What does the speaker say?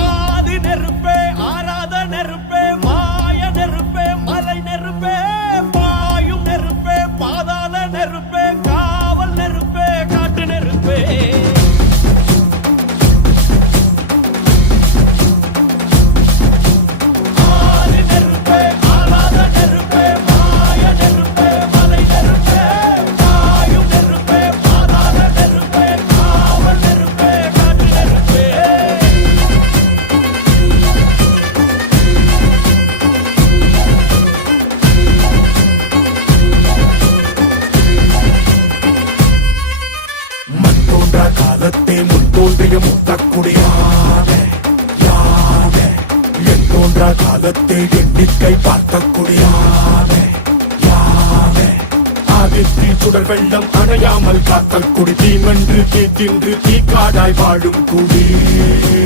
ஆதி நெருப்பே, ஆராத நெருப்பே, மாய நெருப்பே, மலை நெருப்பே, பாயும் நெருப்பே, பாதாள நெருப்பே, காவல் நெருப்பே, காட்டு நெருப்பே. ஆதி நெருப்பே, ஆராத நெருப்பே, மாய நெருப்பே, மலை நெருப்பே, பாயும் நெருப்பே, பாதாள நெருப்பே, காவல் நெருப்பே, காட்டு நெருப்பே. மண் தோன்றா காலத்தே முன் தோன்றிய முத்தக்குடியானே யானே என் தோன்றா காலத்தே எண்ணிக்கை பார்த்த குடியானே யானே ஆதித்தி சுடர் வெள்ளம் அணையாமல் காத்த குடி தீமென்று தீ தின்று தீக்காடாய் வாழும் குடி